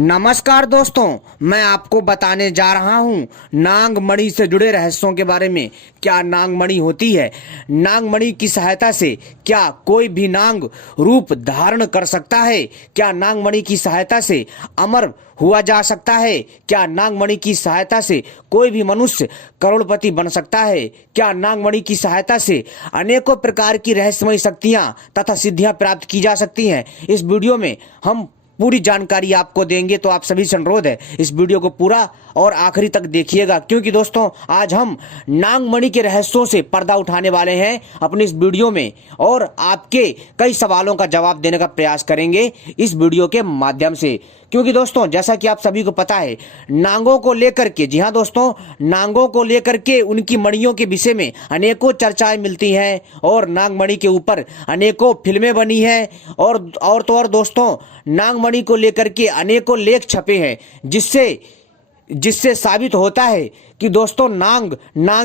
नमस्कार दोस्तों, मैं आपको बताने जा रहा हूं नागमणि से जुड़े रहस्यों के बारे में। क्या नागमणि होती है? नागमणि की सहायता से क्या कोई भी नाग रूप धारण कर सकता है? क्या नागमणि की सहायता से अमर हुआ जा सकता है? क्या नागमणि की सहायता से कोई भी मनुष्य करोड़पति बन सकता है? क्या नागमणि की सहायता से अनेकों प्रकार की रहस्यमयी शक्तियां तथा सिद्धियां प्राप्त की जा सकती हैं? इस वीडियो में हम पूरी जानकारी आपको देंगे, तो आप सभी से अनुरोध है इस वीडियो को पूरा और आखिरी तक देखिएगा, क्योंकि दोस्तों आज हम नागमणि के रहस्यों से पर्दा उठाने वाले हैं अपनी इस वीडियो में, और आपके कई सवालों का जवाब देने का प्रयास करेंगे इस वीडियो के माध्यम से। क्योंकि दोस्तों जैसा कि आप सभी को पता है, नागों को लेकर के, जी हाँ दोस्तों, नागों को लेकर के उनकी मणियों के विषय में अनेकों चर्चाएं मिलती हैं और नागमणि के ऊपर अनेकों फिल्में बनी हैं और दोस्तों नागमणि को लेकर के अनेकों लेख छपे हैं, जिससे साबित होता है कि दोस्तों नाग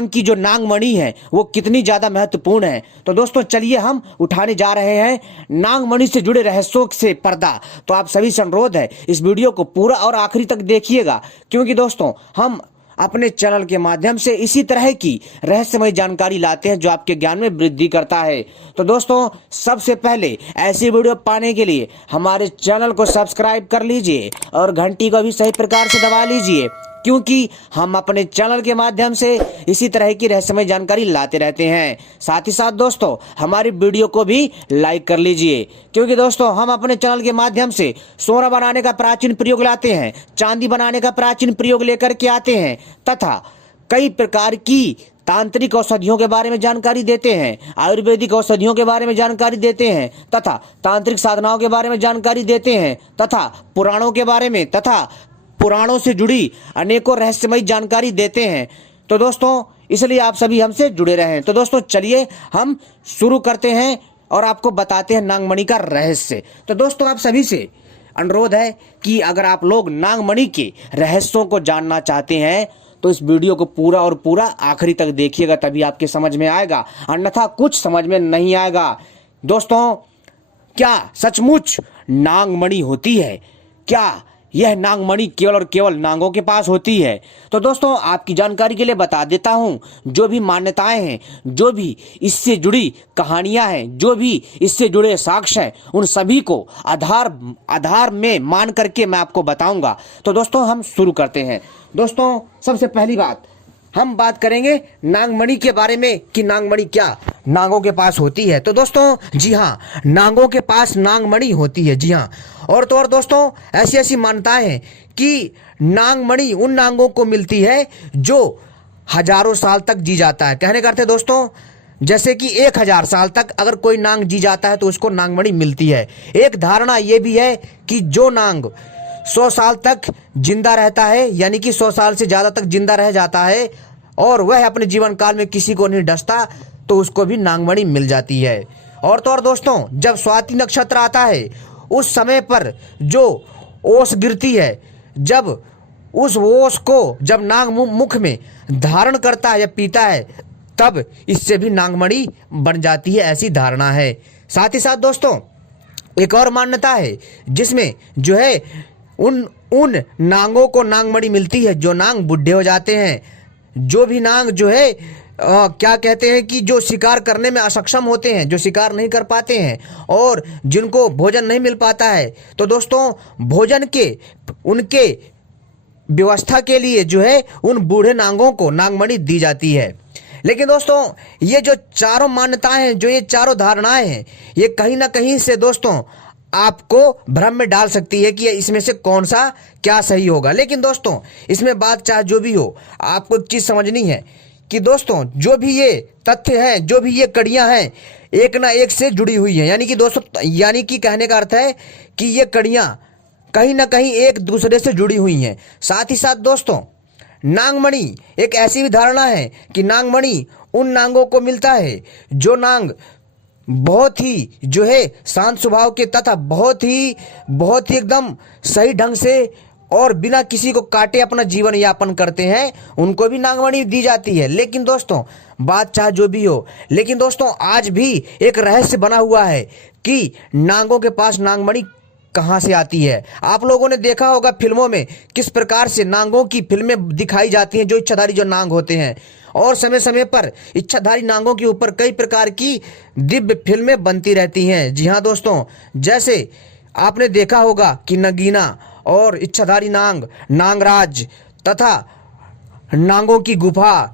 की जो नागमणि है वो कितनी ज़्यादा महत्वपूर्ण है। तो दोस्तों चलिए हम उठाने जा रहे हैं नागमणि से जुड़े रहस्यों से पर्दा। तो आप सभी से अनुरोध है इस वीडियो को पूरा और आखिरी तक देखिएगा, क्योंकि दोस्तों हम अपने चैनल के माध्यम से इसी तरह की रहस्यमय जानकारी लाते हैं जो आपके ज्ञान में वृद्धि करता है। तो दोस्तों सबसे पहले ऐसी वीडियो पाने के लिए हमारे चैनल को सब्सक्राइब कर लीजिए और घंटी को भी सही प्रकार से दबा लीजिए, क्योंकि हम अपने चैनल के माध्यम से इसी तरह की रहस्यमय जानकारी लाते रहते हैं। साथ ही साथ दोस्तों हमारी वीडियो को भी लाइक कर लीजिए, क्योंकि दोस्तों हम अपने चैनल के माध्यम से सोना बनाने का प्राचीन प्रयोग लाते हैं, चांदी बनाने का प्राचीन प्रयोग लेकर के आते हैं, तथा कई प्रकार की तांत्रिक औषधियों के बारे में जानकारी देते हैं, आयुर्वेदिक औषधियों के बारे में जानकारी देते हैं, तथा तांत्रिक साधनाओं के बारे में जानकारी देते हैं, तथा पुराणों के बारे में तथा पुराणों से जुड़ी अनेकों रहस्यमयी जानकारी देते हैं। तो दोस्तों इसलिए आप सभी हमसे जुड़े रहें। तो दोस्तों चलिए हम शुरू करते हैं और आपको बताते हैं नागमणि का रहस्य। तो दोस्तों आप सभी से अनुरोध है कि अगर आप लोग नागमणि के रहस्यों को जानना चाहते हैं तो इस वीडियो को पूरा और पूरा आखिरी तक देखिएगा, तभी आपके समझ में आएगा, अन्यथा कुछ समझ में नहीं आएगा। दोस्तों क्या सचमुच नागमणि होती है? क्या यह नागमणि केवल और केवल नागों के पास होती है? तो दोस्तों आपकी जानकारी के लिए बता देता हूं, जो भी मान्यताएं हैं, जो भी इससे जुड़ी कहानियां हैं, जो भी इससे जुड़े साक्ष्य हैं, उन सभी को आधार में मान करके मैं आपको बताऊंगा। तो दोस्तों हम शुरू करते हैं। दोस्तों सबसे पहली बात हम बात करेंगे नागमणि के बारे में कि नागमणि क्या नागों के पास होती है। तो दोस्तों जी हाँ, नागों के पास नागमणि होती है, जी हाँ। और दोस्तों ऐसी मान्यताएं हैं कि नागमणि उन नागों को मिलती है जो हजारों साल तक जी जाता है। कहने का अर्थ है दोस्तों, जैसे कि 1000 साल तक अगर कोई नाग जी जाता है तो उसको नागमणि मिलती है। एक धारणा यह भी है कि जो नाग 100 साल तक जिंदा रहता है, यानी कि 100 साल से ज्यादा तक जिंदा रह जाता है और वह अपने जीवन काल में किसी को नहीं डसता, तो उसको भी नागमणि मिल जाती है। और दोस्तों जब स्वाति नक्षत्र आता है उस समय पर जो ओस गिरती है, जब उस ओस को जब नाग मुख में धारण करता है या पीता है, तब इससे भी नागमणि बन जाती है, ऐसी धारणा है। साथ ही साथ दोस्तों एक और मान्यता है जिसमें जो है उन नागों को नागमणि मिलती है जो नाग बूढ़े हो जाते हैं, जो भी नाग जो है क्या कहते हैं कि जो शिकार करने में असक्षम होते हैं, जो शिकार नहीं कर पाते हैं और जिनको भोजन नहीं मिल पाता है, तो दोस्तों भोजन के उनके व्यवस्था के लिए जो है उन बूढ़े नागों को नागमणि दी जाती है। लेकिन दोस्तों ये जो चारों मान्यताएं हैं, जो ये चारों धारणाएं हैं, ये कहीं ना कहीं से दोस्तों आपको भ्रम में डाल सकती है कि इसमें से कौन सा क्या सही होगा। लेकिन दोस्तों इसमें बात चाहे जो भी हो, आपको एक चीज समझनी है कि दोस्तों जो भी ये तथ्य हैं, जो भी ये कड़ियां हैं, एक ना एक से जुड़ी हुई हैं। यानी कि दोस्तों, यानी कि कहने का अर्थ है कि ये कड़ियां कहीं ना कहीं एक दूसरे से जुड़ी हुई हैं। साथ ही साथ दोस्तों नागमणि एक ऐसी भी धारणा है कि नागमणि उन नागों को मिलता है जो नाग बहुत ही जो है शांत स्वभाव के तथा बहुत ही एकदम सही ढंग से और बिना किसी को काटे अपना जीवन यापन करते हैं, उनको भी नागमणि दी जाती है। लेकिन दोस्तों बात चाहे जो भी हो, लेकिन दोस्तों आज भी एक रहस्य बना हुआ है कि नागों के पास नागमणि कहाँ से आती है। आप लोगों ने देखा होगा फिल्मों में किस प्रकार से नांगों की फिल्में दिखाई जाती हैं, जो इच्छाधारी जो नांग होते हैं, और समय समय पर इच्छाधारी नांगों के ऊपर कई प्रकार की दिव्य फिल्में बनती रहती हैं। जी हाँ दोस्तों, जैसे आपने देखा होगा कि नगीना और इच्छाधारी नांग, नांगराज तथा नांगों की गुफा,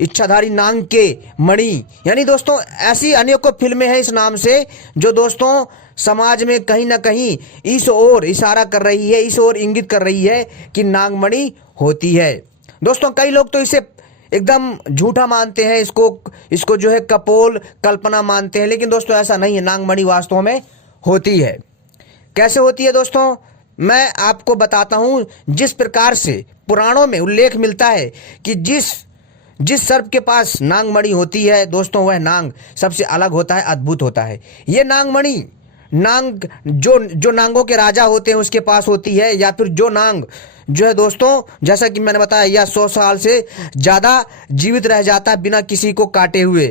इच्छाधारी नांग के मणि, यानी दोस्तों ऐसी अनेकों फिल्में हैं इस नाम से, जो दोस्तों समाज में कहीं ना कहीं इस ओर इशारा कर रही है, इस ओर इंगित कर रही है कि नागमणि होती है। दोस्तों कई लोग तो इसे एकदम झूठा मानते हैं, इसको जो है कपोल कल्पना मानते हैं, लेकिन दोस्तों ऐसा नहीं है। नागमणि वास्तव में होती है। कैसे होती है दोस्तों, मैं आपको बताता हूं। जिस प्रकार से पुराणों में उल्लेख मिलता है कि जिस सर्प के पास नागमणि होती है दोस्तों, वह नांग सबसे अलग होता है, अद्भुत होता है। ये नागमणि नांग जो नांगों के राजा होते हैं उसके पास होती है, या फिर जो नांग जो है दोस्तों, जैसा कि मैंने बताया, या 100 साल से ज़्यादा जीवित रह जाता है बिना किसी को काटे हुए,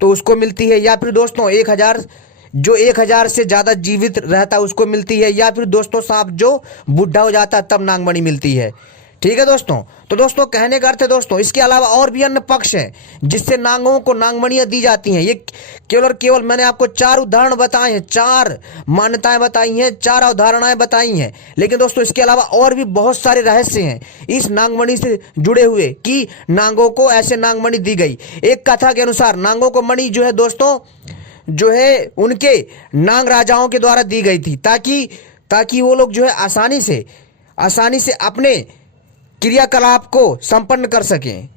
तो उसको मिलती है। या फिर दोस्तों 1000 से ज़्यादा जीवित रहता है उसको मिलती है। या फिर दोस्तों सांप जो बूढ़ा हो जाता है तब नागमणि मिलती है। ठीक है दोस्तों, तो दोस्तों कहने का अर्थ है दोस्तों, इसके अलावा और भी अन्य पक्ष हैं जिससे नांगों को नागमणियां दी जाती हैं। ये केवल और केवल मैंने आपको 4 उदाहरण बताए हैं, 4 मान्यताएं बताई हैं, 4 अवधारणाएं बताई हैं, लेकिन दोस्तों इसके अलावा और भी बहुत सारे रहस्य हैं इस नागमणि से जुड़े हुए, कि नांगों को ऐसे नागमणि दी गई। एक कथा के अनुसार नांगों को मणि जो है दोस्तों, जो है उनके नांग राजाओं के द्वारा दी गई थी, ताकि वो लोग जो है आसानी से अपने क्रियाकलाप को संपन्न कर सकें।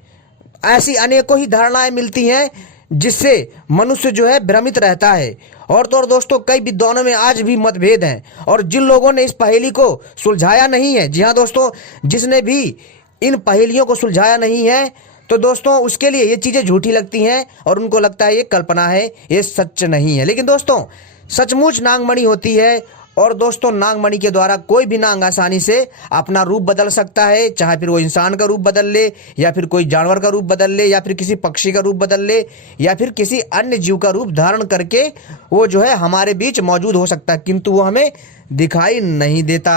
ऐसी अनेकों ही धारणाएं मिलती हैं जिससे मनुष्य जो है भ्रमित रहता है। और तो और दोस्तों कई विद्वानों में आज भी मतभेद हैं, और जिन लोगों ने इस पहेली को सुलझाया नहीं है, जी हाँ दोस्तों, जिसने भी इन पहेलियों को सुलझाया नहीं है, तो दोस्तों उसके लिए ये चीज़ें झूठी लगती हैं और उनको लगता है ये कल्पना है, ये सच नहीं है। लेकिन दोस्तों सचमुच नागमणि होती है, और दोस्तों नागमणि के द्वारा कोई भी नांग आसानी से अपना रूप बदल सकता है, चाहे फिर वो इंसान का रूप बदल ले, या फिर कोई जानवर का रूप बदल ले, या फिर किसी पक्षी का रूप बदल ले, या फिर किसी अन्य जीव का रूप धारण करके वो जो है हमारे बीच मौजूद हो सकता है, किंतु वो हमें दिखाई नहीं देता।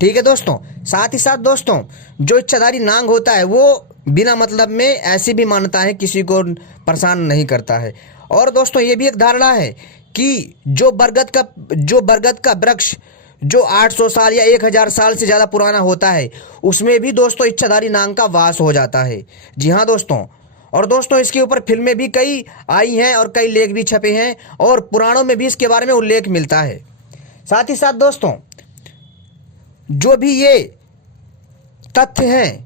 ठीक है दोस्तों, साथ ही साथ दोस्तों जो इच्छाधारी नांग होता है वो बिना मतलब में ऐसी भी मान्यताएं किसी को परेशान नहीं करता है। और दोस्तों ये भी एक धारणा है कि जो बरगद का वृक्ष जो 800 साल या 1000 साल से ज़्यादा पुराना होता है, उसमें भी दोस्तों इच्छाधारी नांग का वास हो जाता है। जी हाँ दोस्तों, और दोस्तों इसके ऊपर फिल्में भी कई आई हैं और कई लेख भी छपे हैं, और पुराणों में भी इसके बारे में उल्लेख मिलता है। साथ ही साथ दोस्तों जो भी ये तथ्य हैं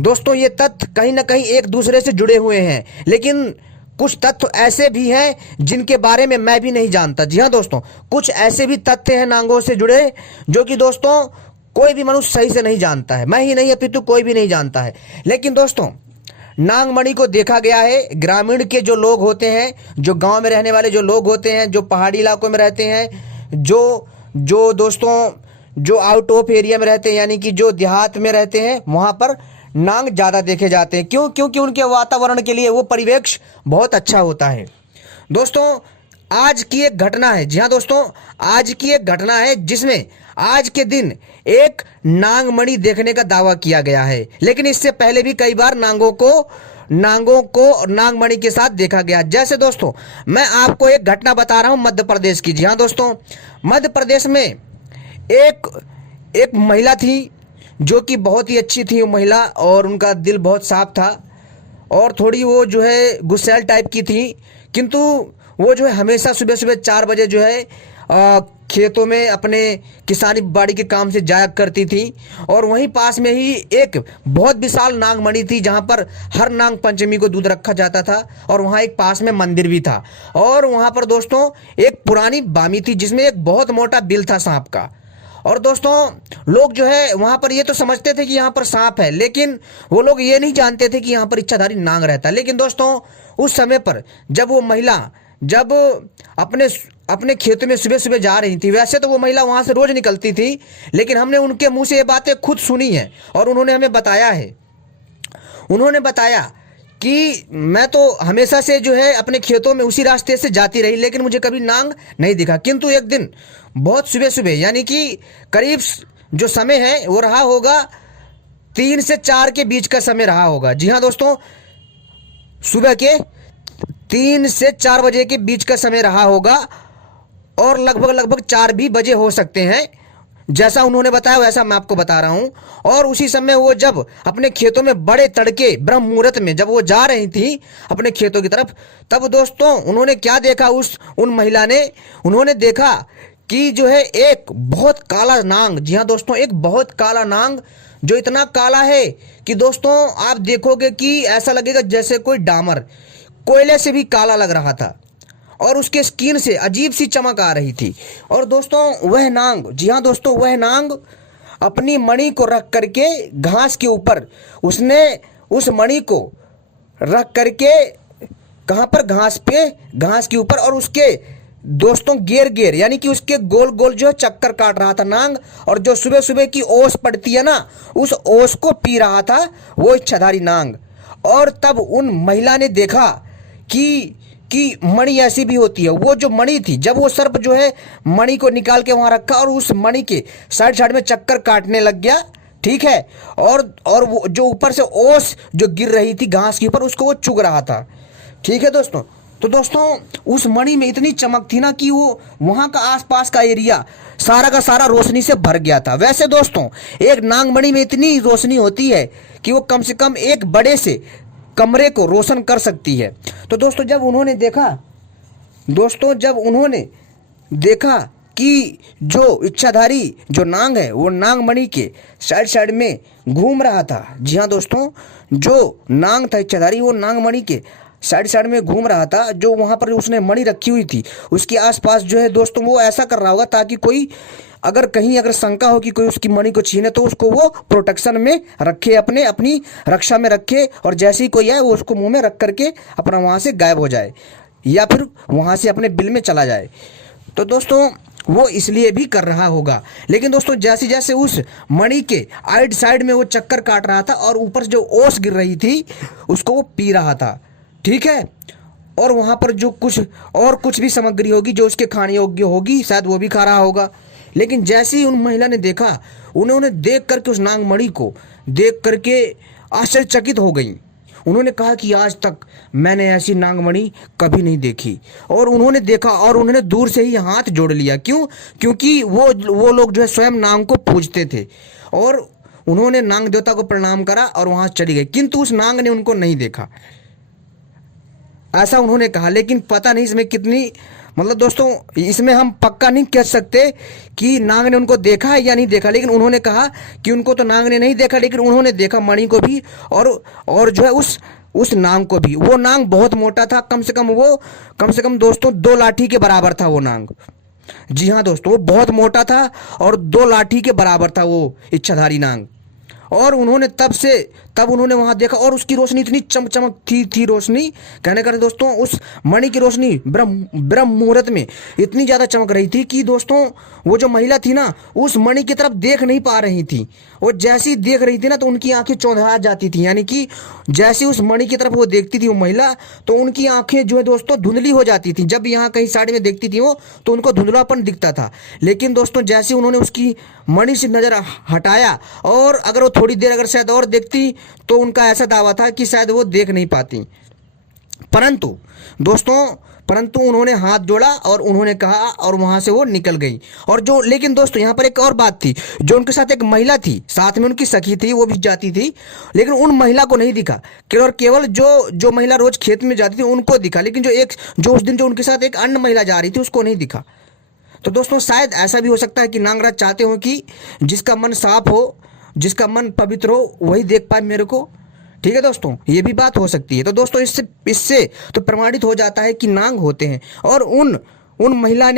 दोस्तों, ये तथ्य कहीं ना कहीं एक दूसरे से जुड़े हुए हैं, लेकिन कुछ तथ्य ऐसे भी हैं जिनके बारे में मैं भी नहीं जानता। जी हाँ दोस्तों, कुछ ऐसे भी तथ्य हैं नांगों से जुड़े जो कि दोस्तों कोई भी मनुष्य सही से नहीं जानता है, मैं ही नहीं अपितु कोई भी नहीं जानता है। लेकिन दोस्तों नागमणि को देखा गया है, ग्रामीण के जो लोग होते हैं, जो गांव में रहने वाले जो लोग होते हैं, जो पहाड़ी इलाकों में रहते हैं, जो दोस्तों जो आउट ऑफ एरिया में रहते हैं, यानी कि जो देहात में रहते हैं, वहाँ पर नांग ज़्यादा देखे जाते हैं। क्यों? क्योंकि उनके वातावरण के लिए वो परिवेश बहुत अच्छा होता है। दोस्तों आज की एक घटना है, जी हाँ दोस्तों, आज की एक घटना है जिसमें आज के दिन एक नागमणि देखने का दावा किया गया है, लेकिन इससे पहले भी कई बार नांगों को नागमणि के साथ देखा गया। जैसे दोस्तों मैं आपको एक घटना बता रहा हूं मध्य प्रदेश की। जी हाँ दोस्तों, मध्य प्रदेश में एक महिला थी जो कि बहुत ही अच्छी थी वो महिला, और उनका दिल बहुत साफ था, और थोड़ी वो जो है गुस्सैल टाइप की थी, किंतु वो जो है हमेशा सुबह सुबह 4 बजे जो है खेतों में अपने किसानी बाड़ी के काम से जाया करती थी। और वहीं पास में ही एक बहुत विशाल नागमणि थी जहां पर हर नाग पंचमी को दूध रखा जाता था, और वहां एक पास में मंदिर भी था। और वहां पर दोस्तों एक पुरानी बामी थी जिसमें एक बहुत मोटा बिल था सांप का। और दोस्तों लोग जो है वहां पर ये तो समझते थे कि यहाँ पर सांप है, लेकिन वो लोग ये नहीं जानते थे कि यहाँ पर इच्छाधारी नाग रहता है। लेकिन दोस्तों उस समय पर जब वो महिला अपने खेतों में सुबह सुबह जा रही थी, वैसे तो वो महिला वहां से रोज निकलती थी, लेकिन हमने उनके मुंह से ये बातें खुद सुनी है, और उन्होंने हमें बताया है। उन्होंने बताया कि मैं तो हमेशा से जो है अपने खेतों में उसी रास्ते से जाती रही, लेकिन मुझे कभी नांग नहीं दिखा। किंतु एक दिन बहुत सुबह सुबह, यानी कि करीब जो समय है वो रहा होगा 3 से 4 के बीच का समय रहा होगा। जी हाँ दोस्तों, सुबह के 3 से 4 बजे के बीच का समय रहा होगा, और लगभग 4 भी बजे हो सकते हैं। जैसा उन्होंने बताया वैसा मैं आपको बता रहा हूं। और उसी समय वो जब अपने खेतों में बड़े तड़के ब्रह्म मुहूर्त में जब वो जा रही थी अपने खेतों की तरफ, तब दोस्तों उन्होंने क्या देखा, उन महिला ने, उन्होंने देखा कि जो है एक बहुत काला नांग। जी हाँ दोस्तों, एक बहुत काला नांग, जो इतना काला है कि दोस्तों आप देखोगे कि ऐसा लगेगा जैसे कोई डामर, कोयले से भी काला लग रहा था, और उसके स्किन से अजीब सी चमक आ रही थी। और दोस्तों वह नांग, जी हाँ दोस्तों, वह नांग अपनी मणि को रख करके घास के ऊपर, उसने उस मणि को रख करके कहाँ पर, घास पे, घास के ऊपर, और उसके दोस्तों गेर यानी कि उसके गोल गोल जो है चक्कर काट रहा था नांग। और जो सुबह सुबह की ओस पड़ती है ना, उस ओस को पी रहा था वो इच्छाधारी नांग। और तब उन महिला ने देखा कि मणि ऐसी भी होती है। वो जो मणि थी, जब वो सर्प जो है मणि को निकाल के वहां रखा और उस मणि के साइड साइड में चक्कर काटने लग गया, ठीक है, और वो जो ऊपर से ओस जो गिर रही थी घास के ऊपर, उसको वो चुग रहा था, ठीक है दोस्तों। तो दोस्तों उस मणि में इतनी चमक थी ना कि वो वहां का आसपास का एरिया सारा का सारा रोशनी से भर गया था। वैसे दोस्तों एक नागमणि में इतनी रोशनी होती है कि वो कम से कम एक बड़े से कमरे को रोशन कर सकती है। तो दोस्तों जब उन्होंने देखा कि जो इच्छाधारी जो नांग है वो नागमणि के साइड साइड में घूम रहा था। जी हाँ दोस्तों, जो नांग था इच्छाधारी वो नागमणि के साइड साइड में घूम रहा था। जो वहां पर उसने मणि रखी हुई थी उसके आसपास जो है दोस्तों वो ऐसा कर रहा होगा ताकि कोई अगर शंका हो कि कोई उसकी मणि को छीने तो उसको वो प्रोटेक्शन में रखे, अपनी रक्षा में रखे, और जैसे ही कोई आए वो उसको मुंह में रख करके अपना वहां से गायब हो जाए या फिर वहां से अपने बिल में चला जाए। तो दोस्तों वो इसलिए भी कर रहा होगा। लेकिन दोस्तों जैसे जैसे उस मणि के आइड साइड में वो चक्कर काट रहा था और ऊपर से जो ओस गिर रही थी उसको वो पी रहा था, ठीक है, और वहां पर जो कुछ भी सामग्री होगी जो उसके खाने योग्य होगी शायद वो भी खा रहा होगा। लेकिन जैसे ही उन महिला ने देखा, उन्होंने देख करके उस नागमणि को देख करके आश्चर्यचकित हो गई। उन्होंने कहा कि आज तक मैंने ऐसी नागमणि कभी नहीं देखी। और उन्होंने देखा और उन्होंने दूर से ही हाथ जोड़ लिया। क्यों? क्योंकि वो लोग जो है स्वयं नाग को पूजते थे, और उन्होंने नाग देवता को प्रणाम करा और वहां चली गई। किंतु उस नाग ने उनको नहीं देखा, ऐसा उन्होंने कहा। लेकिन पता नहीं इसमें कितनी, मतलब दोस्तों इसमें हम पक्का नहीं कह सकते कि नाग ने उनको देखा है या नहीं देखा। लेकिन उन्होंने कहा कि उनको तो नाग ने नहीं देखा, लेकिन उन्होंने देखा मणि को भी और जो है उस नाग को भी। वो नाग बहुत मोटा था, कम से कम दोस्तों 2 लाठी के बराबर था वो नाग। जी हाँ दोस्तों, वो बहुत मोटा था और 2 लाठी के बराबर था वो इच्छाधारी नाग। और उन्होंने तब उन्होंने वहां देखा और उसकी रोशनी इतनी चमक थी रोशनी, कहने का दोस्तों उस मणि की रोशनी ब्रह्म मुहूर्त में इतनी ज्यादा चमक रही थी कि दोस्तों वो जो महिला थी ना उस मणि की तरफ देख नहीं पा रही थी। वो जैसी देख रही थी ना तो उनकी आंखें चौंधा जाती थी, यानी कि जैसे उस मणि की तरफ वो देखती थी वो महिला तो उनकी आंखें जो है दोस्तों धुंधली हो जाती थी। जब यहाँ कहीं साइड में देखती थी वो तो उनको धुंधलापन दिखता था। लेकिन दोस्तों जैसे उन्होंने उसकी मणि से नजर हटाया और अगर वो थोड़ी देर अगर शायद और देखती तो उनका ऐसा दावा था कि शायद वो देख नहीं पाती। परंतु उन्होंने हाथ जोड़ा और उन्होंने कहा और वहां से वो निकल गई। लेकिन दोस्तों यहाँ पर एक और बात थी, जो उनके साथ एक महिला थी, साथ में उनकी सखी थी, वो भी जाती थी, लेकिन उन महिला को नहीं दिखा। केवल जो महिला रोज खेत में जाती थी उनको दिखा, लेकिन जो उस दिन जो उनके साथ एक अन्य महिला जा रही थी उसको नहीं दिखा। तो दोस्तों शायद ऐसा भी हो सकता है कि नागराज चाहते हो कि जिसका मन साफ हो, जिसका मन पवित्र हो वही देख पाए मेरे को, ठीक है दोस्तों, ये भी बात हो सकती है। तो दोस्तों इससे तो प्रमाणित हो जाता है कि नाग होते हैं। और उन महिला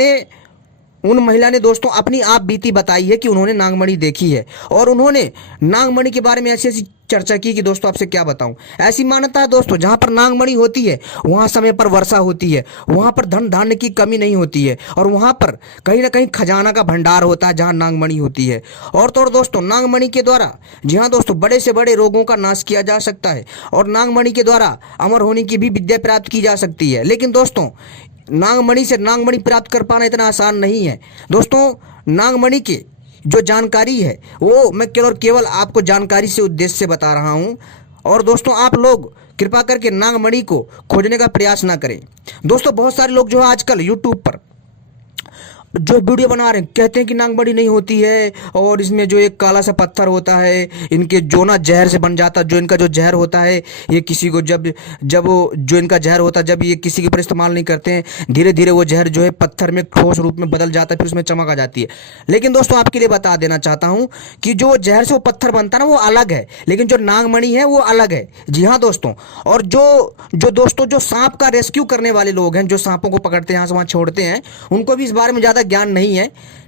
ने दोस्तों अपनी आप बीती बताई है कि उन्होंने नागमणि देखी है और उन्होंने नागमणि के बारे में ऐसी ऐसी चर्चा की कि दोस्तों आपसे क्या बताऊं। ऐसी मान्यता है दोस्तों, जहां पर नागमणि होती है वहां समय पर वर्षा होती है, वहां पर धन धान्य की कमी नहीं होती है, और वहां पर कहीं ना कहीं खजाना का भंडार होता है जहां नागमणि होती है। और तो और दोस्तों, नागमणि के द्वारा, जी हाँ दोस्तों, बड़े से बड़े रोगों का नाश किया जा सकता है, और नागमणि के द्वारा अमर होने की भी विद्या प्राप्त की जा सकती है। लेकिन दोस्तों, नागमणि से नागमणि प्राप्त कर पाना इतना आसान नहीं है दोस्तों। नागमणि की जो जानकारी है वो मैं केवल आपको जानकारी से उद्देश्य से बता रहा हूं। और दोस्तों, आप लोग कृपा करके नागमणि को खोजने का प्रयास ना करें। दोस्तों, बहुत सारे लोग जो है आजकल यूट्यूब पर जो वीडियो बना रहे हैं, कहते हैं कि नागमणि नहीं होती है, और इसमें जो एक काला सा पत्थर होता है, इनके जो ना जहर से बन जाता, जो इनका जो जहर होता है, ये किसी को जब जब जो इनका जहर होता है, जब ये किसी के ऊपर इस्तेमाल नहीं करते हैं, धीरे धीरे वो जहर जो है पत्थर में ठोस रूप में बदल जाता है, फिर उसमें चमक आ जाती है। लेकिन दोस्तों, आपके लिए बता देना चाहता हूं कि जो जहर से वो पत्थर बनता है ना, वो अलग है, लेकिन जो नागमणि है वो अलग है। जी हाँ दोस्तों। और जो दोस्तों, जो सांप का रेस्क्यू करने वाले लोग हैं, जो सांपों को पकड़ते हैं, यहाँ से वहाँ छोड़ते हैं, उनको भी इस बारे में ज़्यादा ज्ञान नहीं है,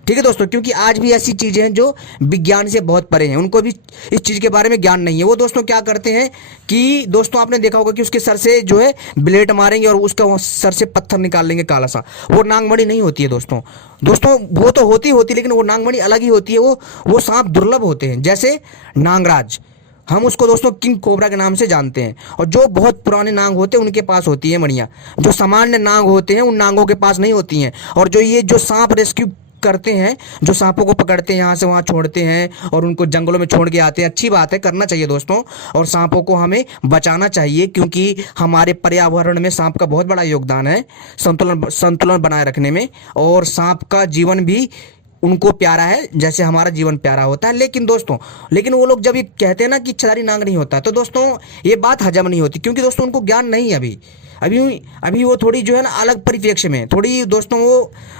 ठीक है दोस्तों। क्योंकि आज भी ऐसी चीजें हैं जो विज्ञान से बहुत परे हैं, उनको भी इस चीज के बारे में ज्ञान नहीं है। वो दोस्तों क्या करते हैं कि दोस्तों, आपने देखा होगा कि उसके सर से जो है ब्लेड मारेंगे और उसका सर से पत्थर निकाल लेंगे काला सा। वो नागमणि नहीं होती है दोस्तों। वो तो होती लेकिन वो नागमणि अलग ही होती है। वो सांप दुर्लभ होते हैं, जैसे नागराज, हम उसको दोस्तों किंग कोबरा के नाम से जानते हैं। और जो बहुत पुराने नाग होते हैं उनके पास होती है मणियां, जो सामान्य नाग होते हैं उन नागों के पास नहीं होती हैं। और जो ये जो सांप रेस्क्यू करते हैं, जो सांपों को पकड़ते हैं, यहाँ से वहाँ छोड़ते हैं और उनको जंगलों में छोड़ के आते हैं, अच्छी बात है, करना चाहिए दोस्तों। और सांपों को हमें बचाना चाहिए, क्योंकि हमारे पर्यावरण में सांप का बहुत बड़ा योगदान है संतुलन बनाए रखने में। और सांप का जीवन भी उनको प्यारा है जैसे हमारा जीवन प्यारा होता है। लेकिन दोस्तों, वो लोग जब ये कहते हैं ना कि इच्छाधारी नाग नहीं होता, तो दोस्तों ये बात हजम नहीं होती, क्योंकि दोस्तों उनको ज्ञान नहीं है अभी वो थोड़ी जो है ना अलग परिप्रेक्ष्य में, थोड़ी दोस्तों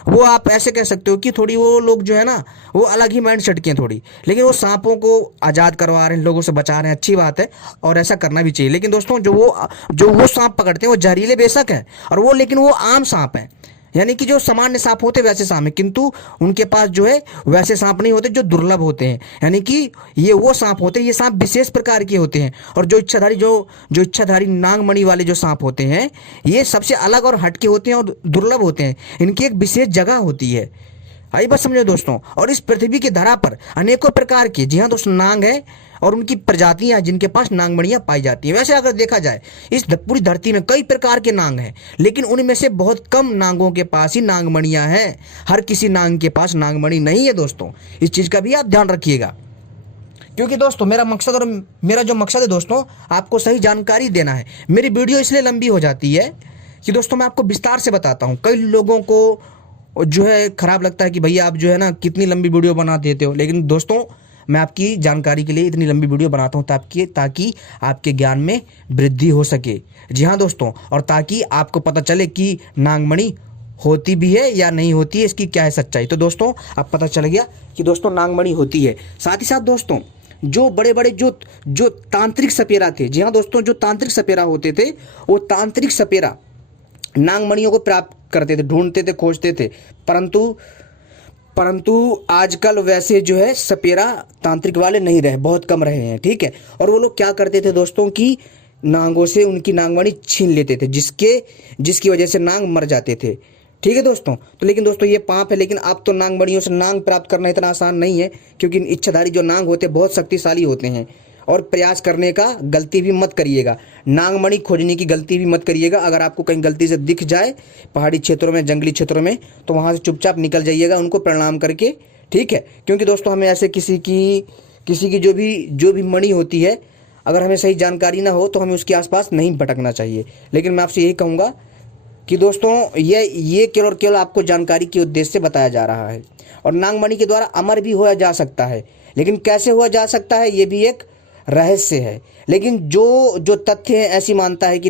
वो आप ऐसे कह सकते हो कि थोड़ी वो लोग जो है ना वो अलग ही माइंड सेट के हैं थोड़ी। लेकिन वो सांपों को आज़ाद करवा रहे हैं, लोगों से बचा रहे हैं, अच्छी बात है और ऐसा करना भी चाहिए। लेकिन दोस्तों, जो वो सांप पकड़ते हैं वो जहरीले बेशक है, और लेकिन वो आम सांप है, यानी कि जो सामान्य सांप होते हैं वैसे सांप है, किंतु उनके पास जो है वैसे सांप नहीं होते जो दुर्लभ होते हैं। यानी कि ये वो सांप होते हैं, ये सांप विशेष प्रकार के होते हैं। और जो इच्छाधारी नागमणि वाले जो सांप होते हैं, ये सबसे अलग और हटके होते हैं और दुर्लभ होते हैं। इनकी एक विशेष जगह होती है, आई बात समझो दोस्तों। और इस पृथ्वी की धरा पर अनेकों प्रकार के, जी हाँ दोस्तों, नाग है और उनकी प्रजातियां जिनके पास नागमणियां पाई जाती हैं। वैसे अगर देखा जाए इस पूरी धरती में कई प्रकार के नाग हैं, लेकिन उनमें से बहुत कम नागों के पास ही नागमणियां हैं। हर किसी नाग के पास नागमणि नहीं है दोस्तों, इस चीज का भी आप ध्यान रखिएगा। क्योंकि दोस्तों मेरा जो मकसद है दोस्तों, आपको सही जानकारी देना है। मेरी वीडियो इसलिए लंबी हो जाती है कि दोस्तों मैं आपको विस्तार से बताता हूँ। कई लोगों को जो है खराब लगता है कि भैया आप जो है ना कितनी लंबी वीडियो बना देते हो, लेकिन दोस्तों मैं आपकी जानकारी के लिए इतनी लंबी वीडियो बनाता हूँ ताकि आपके ज्ञान में वृद्धि हो सके। जी हाँ दोस्तों, और ताकि आपको पता चले कि नागमणि होती भी है या नहीं होती है, इसकी क्या है सच्चाई। तो दोस्तों अब पता चल गया कि दोस्तों नागमणि होती है। साथ ही साथ दोस्तों, जो बड़े बड़े जो तांत्रिक सपेरा थे, जी हाँ दोस्तों, जो तांत्रिक सपेरा होते थे, वो तांत्रिक सपेरा नागमणियों को प्राप्त करते थे, ढूंढते थे, खोजते थे। परंतु आजकल वैसे जो है सपेरा तांत्रिक वाले नहीं रहे, बहुत कम रहे हैं, ठीक है। और वो लोग क्या करते थे दोस्तों कि नागों से उनकी नागमणि छीन लेते थे, जिसकी वजह से नाग मर जाते थे, ठीक है दोस्तों। तो लेकिन दोस्तों ये पाप है, लेकिन अब तो नागमणियों से नाग प्राप्त करना इतना आसान नहीं है, क्योंकि इच्छाधारी जो नाग होते हैं बहुत शक्तिशाली होते हैं। और प्रयास करने का गलती भी मत करिएगा, नागमणि खोजने की गलती भी मत करिएगा। अगर आपको कहीं गलती से दिख जाए पहाड़ी क्षेत्रों में, जंगली क्षेत्रों में, तो वहाँ से चुपचाप निकल जाइएगा उनको प्रणाम करके, ठीक है। क्योंकि दोस्तों हमें ऐसे किसी की जो भी मणि होती है, अगर हमें सही जानकारी ना हो तो हमें उसके आसपास नहीं भटकना चाहिए। लेकिन मैं आपसे यही कहूँगा कि दोस्तों ये केवल आपको जानकारी के उद्देश्य से बताया जा रहा है। और नागमणि के द्वारा अमर भी हुआ जा सकता है, लेकिन कैसे हुआ जा सकता है ये भी एक रहस्य है। लेकिन जो तथ्य है, ऐसी मानता है कि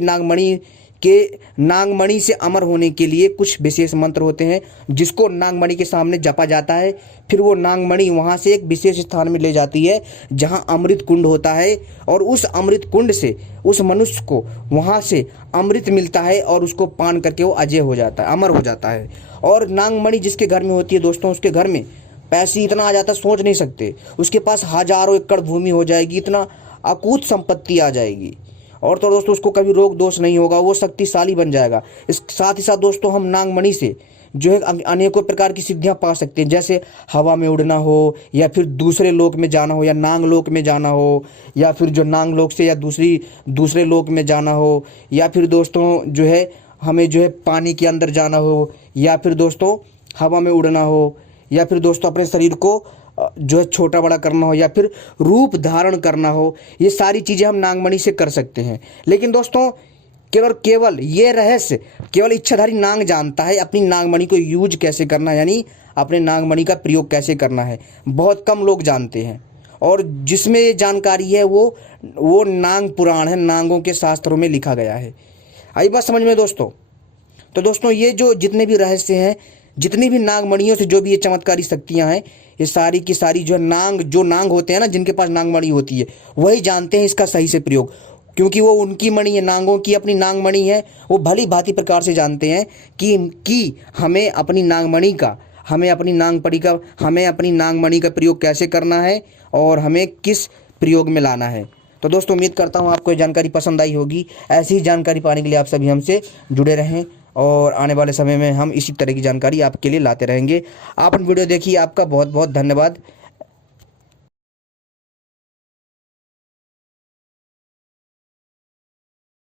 नागमणि से अमर होने के लिए कुछ विशेष मंत्र होते हैं, जिसको नागमणि के सामने जपा जाता है। फिर वो नागमणि वहाँ से एक विशेष स्थान में ले जाती है जहाँ अमृत कुंड होता है, और उस अमृत कुंड से उस मनुष्य को वहाँ से अमृत मिलता है और उसको पान करके वो अजय हो जाता है, अमर हो जाता है। और नागमणि जिसके घर में होती है दोस्तों, उसके घर में पैसे इतना आ जाता सोच नहीं सकते। उसके पास हजारों एकड़ भूमि हो जाएगी, इतना अकूत संपत्ति आ जाएगी। और तो दोस्तों उसको कभी रोग दोष नहीं होगा, वो शक्तिशाली बन जाएगा। इस साथ ही साथ दोस्तों हम नागमणि से जो है अनेकों प्रकार की सिद्धियां पा सकते हैं, जैसे हवा में उड़ना हो, या फिर दूसरे लोक में जाना हो, या नांग लोक में जाना हो, या फिर जो नांग लोक से या दूसरे लोक में जाना हो, या फिर दोस्तों जो है हमें जो है पानी के अंदर जाना हो, या फिर दोस्तों हवा में उड़ना हो, या फिर दोस्तों अपने शरीर को जो है छोटा बड़ा करना हो, या फिर रूप धारण करना हो। ये सारी चीज़ें हम नागमणि से कर सकते हैं। लेकिन दोस्तों केवल ये रहस्य केवल इच्छाधारी नाग जानता है, अपनी नागमणि को यूज कैसे करना है, यानी अपने नागमणि का प्रयोग कैसे करना है, बहुत कम लोग जानते हैं। और जिसमें ये जानकारी है वो नाग पुराण है, नागों के शास्त्रों में लिखा गया है। आई बात समझ में दोस्तों? तो दोस्तों ये जो जितने भी रहस्य हैं, जितनी भी नागमणियों से जो भी ये चमत्कारी शक्तियां हैं, ये सारी की सारी जो नाग होते हैं ना, जिनके पास नागमणि होती है, वही जानते हैं इसका सही से प्रयोग, क्योंकि वो उनकी मणि है, नागों की अपनी नागमणि है। वो भली भांति प्रकार से जानते हैं कि हमें अपनी नागमणि का हमें अपनी नागमणि का प्रयोग कैसे करना है और हमें किस प्रयोग में लाना है। तो दोस्तों उम्मीद करता हूँ आपको ये जानकारी पसंद आई होगी। ऐसी ही जानकारी पाने के लिए आप सभी हमसे जुड़े रहें, और आने वाले समय में हम इसी तरह की जानकारी आपके लिए लाते रहेंगे। आपने वीडियो देखी, आपका बहुत बहुत धन्यवाद।